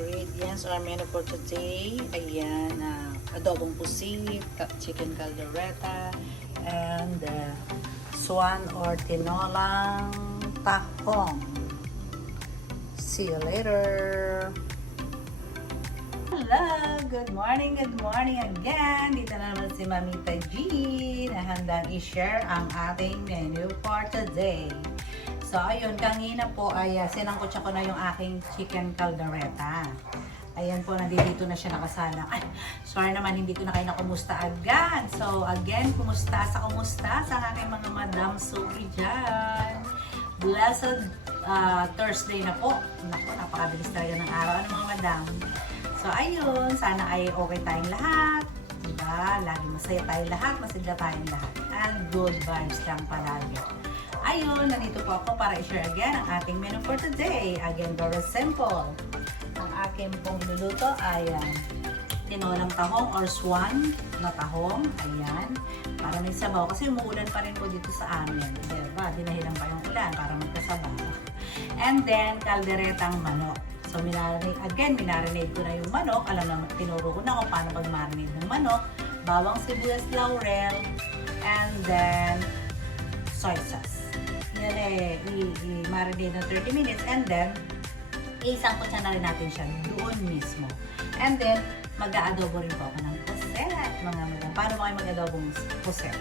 ingredients or menu for today. Ayan, adobong pusit, chicken caldereta, and swan or tinolang tahong. See you later! Hello! Good morning again! Dito na naman si Mamita G na handang i-share ang ating menu for today. So, ayun, kanina po ay sinangkot ko na yung aking chicken caldereta. Ayan po, nandito na siya nakasala. Ay, sorry naman, hindi ko na kayo nakumusta agad. So, again, kumusta sa aking mga Madam Suki dyan. Blessed Thursday na po. Naku, napakabilis talaga ng araw ng mga Madam. So, ayun, sana ay okay tayong lahat. Diba? Lagi masaya tayong lahat, masigla tayong lahat. And good vibes lang palagi. Ayun, nandito po ako para i-share again ang ating menu for today. Again, very simple. Ang aking pong luluto ay tinolang tahong or swan na tahong. Ayan. Para may sabaw. Kasi umuulan pa rin po dito sa amin. Diba? Dinahilan pa yung ulan para magkasabaw. And then, kalderetang manok. So, minarinate ko na yung manok. Alam naman, tinuro ko na kung paano mag-marinate ng manok. Bawang sibuyas, laurel. And then, soy sauce. Yan i-marinate ng 30 minutes and then isangkot na rin natin siya doon mismo. And then, mag-aadobo rin po ako ng puset, mga madam. Paano ba kayo mag-adobong puset?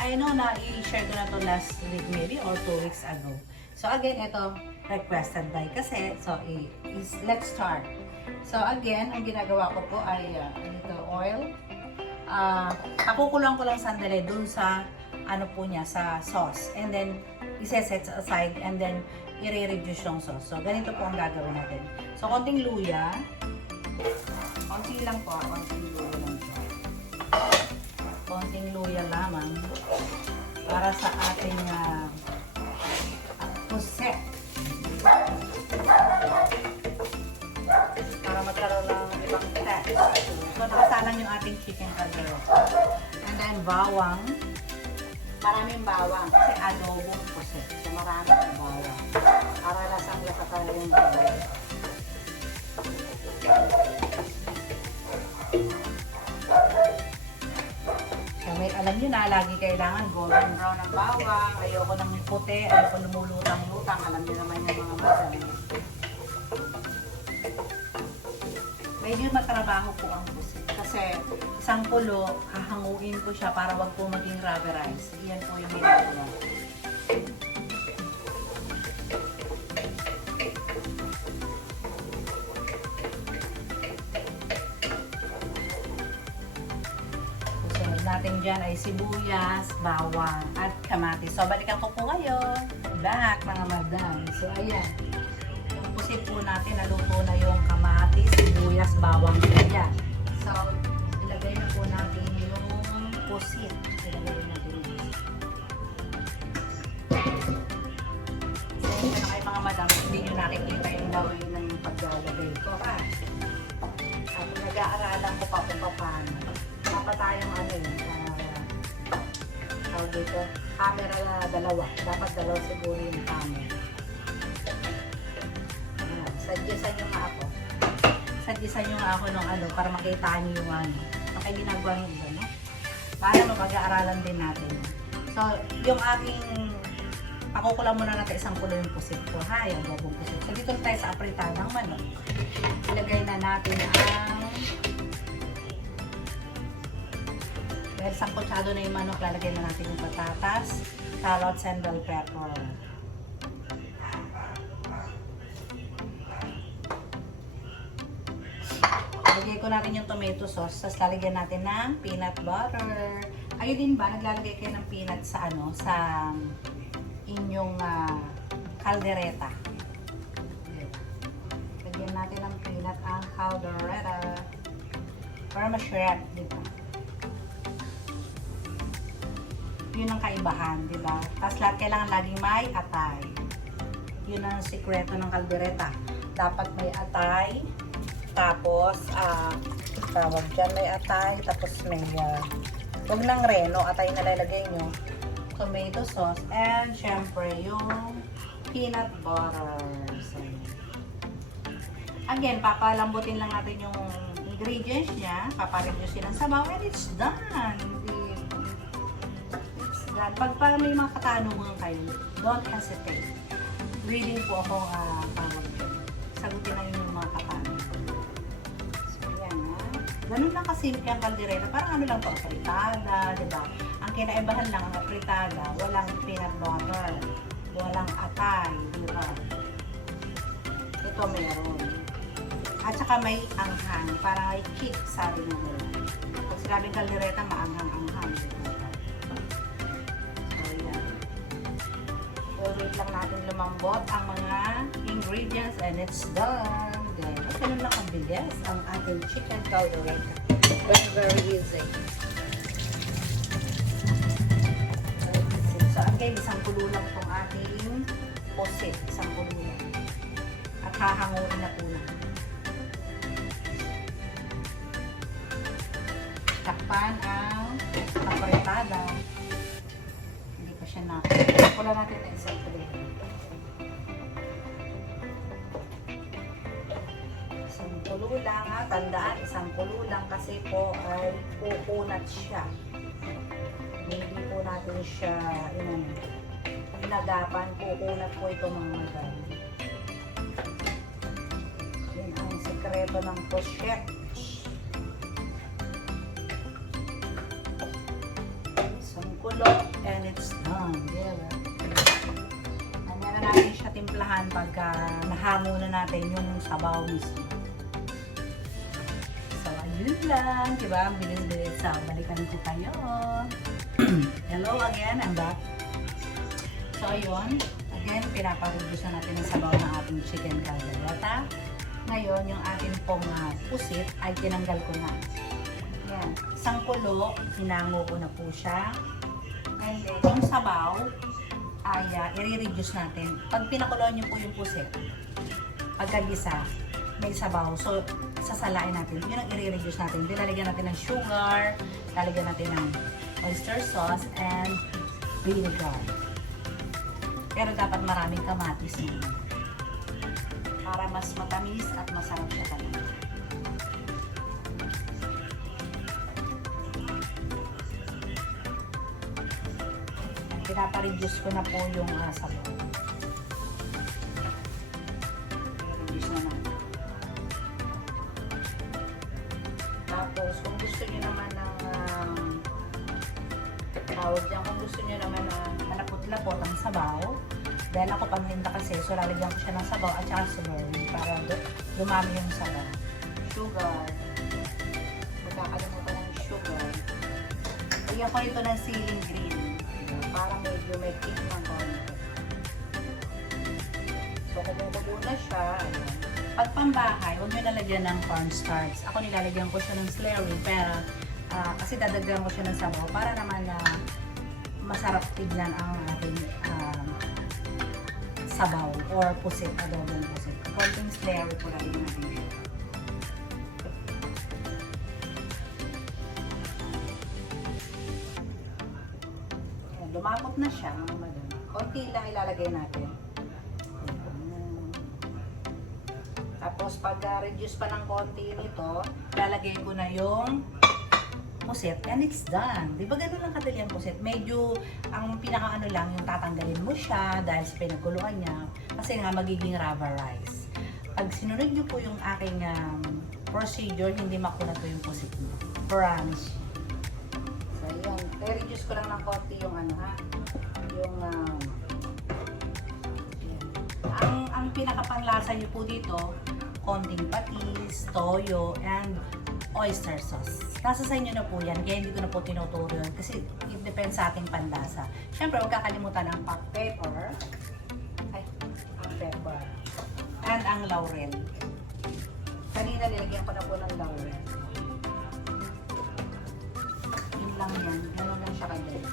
I know na i-share ko na to last week maybe or 2 weeks ago. So again, ito requested by kasi. So, let's start. So again, ang ginagawa ko po ay ito oil. Pakukulang ko lang sandali dun sa ano po niya, sa sauce. And then, iseset aside and then i-reduce yung sauce. So, ganito po ang gagawin natin. So, konting luya. Konting lang po. Konting luya lang po. Konting luya lamang para sa ating puset. Para magkaroon ng ibang taste. So, nakasalang yung ating chicken caldereta. And then, bawang. Maraming bawang kasi adobong puset. So, maraming bawang. Para lasang-lasa tayo yung bawang. So, alam nyo na, lagi kailangan golden brown ang bawang. Ayoko ng puti, ayoko lumulutang-lutang. Alam nyo naman yung mga madam. Medyo matrabaho po ang pusit. Kasi isang kulo, hahanguin ko siya para wag po maging rubberized. Iyan po yung ginagawa. Susunod natin dyan ay sibuyas, bawang, at kamatis. So, balikan ko po kayo. Back, mga madam. So, ayan. Yung pusit po natin, naluto na yung kamatis, sibuyas, bawang, siya. So, ilagay na po natin yung pusit. Ilagay natin yung pusit. So, yun na kayo mga madam, hindi nyo nakikita yung gawin ng paglalagay ko. At nag-aaralan ko pa kung paano. Dapat tayong dito, camera na dalawa. Dapat dalawa siguro yung camera. Sadyasan nyo nga ako. Sadyasan nyo nga ako ng para makita nyo yung Okay, ginagawa nyo iba, no? Para mapag-aaralan din natin. So, yung aking pakukulang muna natin isang kulo yung pusit ko, ha? Yung adobong pusit. So, dito tayo sa apritadang manok. Ilagay na natin ang dahil sangkutsado na yung manok, lalagay na natin yung patatas, carrots, and bell pepper. Lagay ko natin yung tomato sauce, tapos lalagyan natin ng peanut butter. Kayo din ba, naglalagay kayo ng peanut sa sa inyong caldereta? Lagyan natin ng peanut ang caldereta para ma-shred, di ba? Yun ang kaibahan, di ba? Tapos lahat kailangan laging may atay. Yun ang sikreto ng caldereta. Dapat may atay. Tapos, tawag dyan, may atay. Tapos may, huwag lang reno, atay na lalagay nyo. Tomato sauce. And, syempre, yung peanut butter. So, Again, papalambutin lang natin yung ingredients niya. Papareducein ang sabaw and it's done. It's done. Pag may mga katanungan kayo, don't hesitate. Willing po ako tawag dyan. Sagutin na yung mga katanungan. So, yan ganun lang kasimple ang kaldereta. Parang ano lang to, apritada, diba? Ang kinaibahan lang ang apritada, walang peanut butter, walang atay, diba? Ito meron. At saka may anghang, parang may kick, sabi nga nila. Pag sinabing kaldereta, maanghang-anghang. So, yan. So, wait lang natin lumambot ang mga ingredients and it's done. Then, ganun lang ang bilis ang ating chicken caldereta. Very, very easy. So, again, isang kulo lang itong ating posit. Isang kulo lang. At hahanguin na po na. Takpan ang apritada. Hindi pa siya nakapit. Pula natin na isang kulo. Isang kulo lang ha. Tandaan, isang kulo lang kasi po ay pupunat siya. Hindi po natin siya inagapan. Pupunat po ito mga magal. Yan ang sekreto ng pochette. And it's done. Diba? Hanya na natin siya timplahan pagka nahango na natin yung sabaw mismo. So, ayun lang. Diba? Bilis-bilis sa balikan ko kayo. Hello again. I'm back. So, ayun. Again, pinapareduce na natin ang sabaw ng ating chicken caldereta. Ngayon, yung ating pong pusit ay tinanggal ko na. Yan. Isang kulo, hinango ko na po siya. And then, yung sabaw ay i-reduce natin. Pag pinakuloan nyo po yung pusit, pagkagisa, may sabaw. So, sasalain natin. Yun ang i-reduce natin. Lalagyan natin ng sugar, lalagyan natin ng oyster sauce, and vinegar. Pero dapat maraming kamatis naman. Para mas matamis at masarap siya talaga. Pinapa-reduce ko na po yung sabaw. Reduce na natin. Tapos, kung gusto nyo naman ng tawag dyan, kung gusto nyo naman malapot-lapot ang sabaw, dahil ako paglinda kasi, so lalagyan ko siya ng sabaw at saka sugar para dumami yung sabaw. Sugar. Magkakalimutan ng sugar. Lagyan ko ito ng ceiling green. Para medyo may kick ng konti. So, kumukulo na siya. Ayan. Pag pambahay, huwag nyo nalagyan ng cornstarch. Ako nilalagyan ko siya ng slurry, pero kasi dadagdagan ko siya ng sabaw para naman masarap tignan ang ating sabaw or pusit, adobong pusit. Konting slurry po rin natin. Lumamot na siya, mga madam. Konti lang ilalagay natin. Tapos, pag-reduce pa ng konti nito, lalagay ko na yung pusit. And it's done. Di ba ganun lang kadali ang pusit? Medyo, ang pinaka-ano lang, yung tatanggalin mo siya dahil sa pinagkuluan niya. Kasi nga, magiging rava rice. Pag sinunod niyo po yung aking procedure, hindi makunat po yung pusit niyo. Promise. Ayun, i-reduce ko lang ng konti yung yung ang pinakapanglasa niyo po dito, konting patis, toyo, and oyster sauce. Nasa sa inyo na po yan, kaya hindi ko na po tinuturo yun kasi it depends sa ating panlasa. Siyempre, huwag kakalimutan ang black pepper, ang pepper, and ang laurel. Kanina nilagyan ko na po ng laurel. Lang yan. Gano'n lang siya kadali.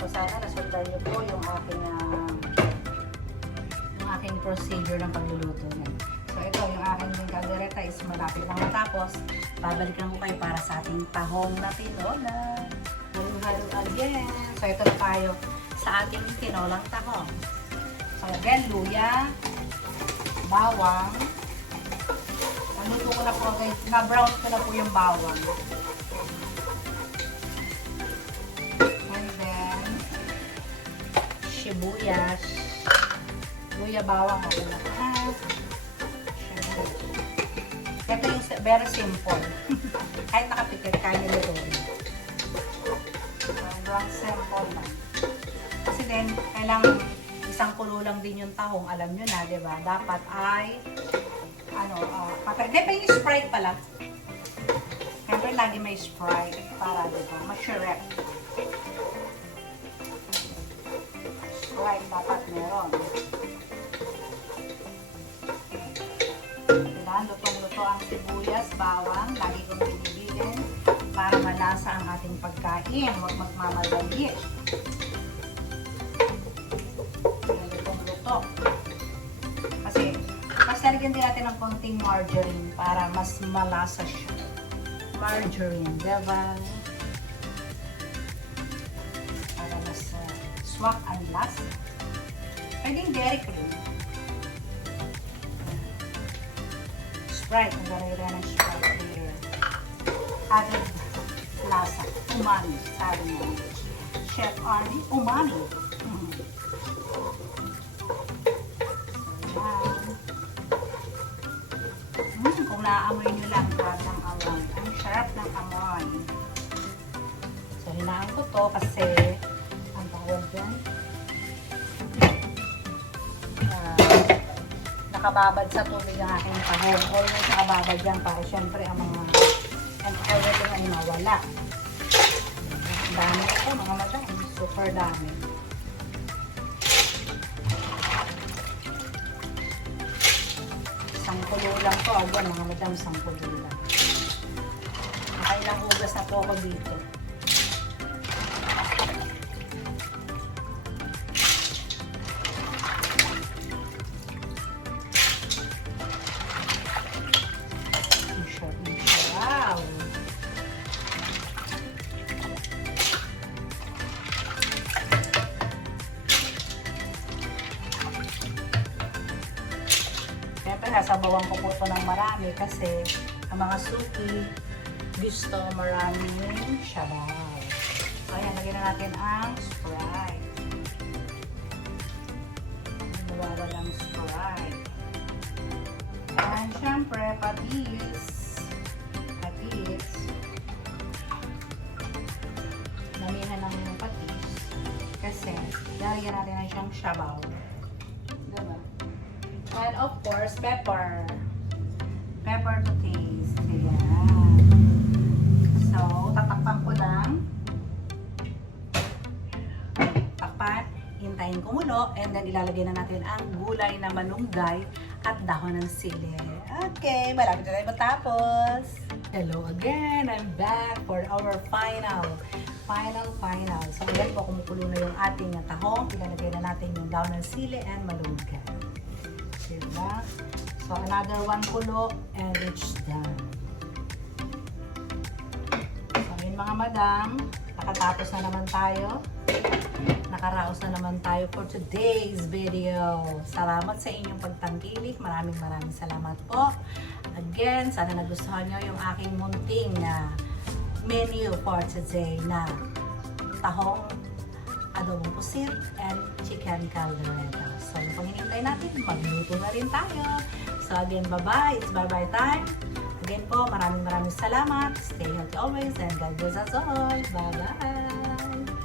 So, sana nasundan niyo po yung aking procedure ng pagluluto niya. So, ito, yung aking caldereta is malapit lang matapos. Babalikan ko kayo para sa ating tahong na tinola. again. So, ito na tayo sa ating tinolang tahong. So, again, luya, bawang. Naluto ko na po, guys. Na-brown ko na po yung bawang. And then, sibuyas. Luya, bawang, ako na. Ito yung very simple. Kahit nakapikit, kaya nito. Sobrang simple lang. Kasi din, kailangan isang kulo lang din yung tahong. Alam nyo na, di ba? Dapat ay, hindi pa yung Sprite pala. Siyempre, lagi may Sprite para, di ba? Masarap. Sprite dapat meron. Lutong-luto ang sibuyas, bawang, lagi kong binibilin para malasa ang ating pagkain. Huwag magmamadali. Lutong-luto. Kasi, lagyan din natin ng konting margarine para mas malasa siya. Margarine, diba? Para mas swak ang lasa. Pwedeng dairy cream. Sprite, naglalagay ng Sprite here. Added lasa, umami, sabi niya. Chef Arnie, umami. Kung naaamoy nyo lang, grabe ng amoy. Ang sarap ng amoy. So, hinaan ko to kasi ang tawag dyan. Nakababad sa tubig ang aking tahong. Always nakababad yan para syempre ang mga everything ay mawala. Ang dami ito mga madam. Super dami. Isang kulo lang to. Again mga madam, isang kulo lang. Nakailang hugas na po ako dito. Wow! Siyempre, sasabawan ko po ito ng marami kasi ang mga suki gusto maraming sabaw. So, ayan, lagyan na natin ang Sprite. Nawawalang Sprite. And syempre, patis. Damihan lang yung patis. Kasi, lalagyan natin na siyang sabaw. Diba? And of course, pepper. Pepper to taste. Ayan. So, tatakpan ko lang. Takpan. Hintayin kumulo. And then, ilalagay na natin ang gulay na malunggay at dahon ng sili. Okay, malapit na tayo matapos. Hello again, I'm back for our final. So, ayan po, kumukulo na yung ating tahong. Ilalagay na natin yung dahon ng sili and malunggay. Diba? So, another one kulo and it's done. So, yun mga madam, nakatapos na naman tayo. Nakaraos na naman tayo for today's video. Salamat sa inyong pagtangkilik. Maraming salamat po. Again, sana nagustuhan nyo yung aking munting menu for today na tahong, adobong pusit, and chicken caldereta. So, yung panghinintay natin, magluto na rin tayo. So, again, bye-bye. It's bye-bye time. Again po, maraming salamat. Stay healthy always and God bless us all. Bye-bye.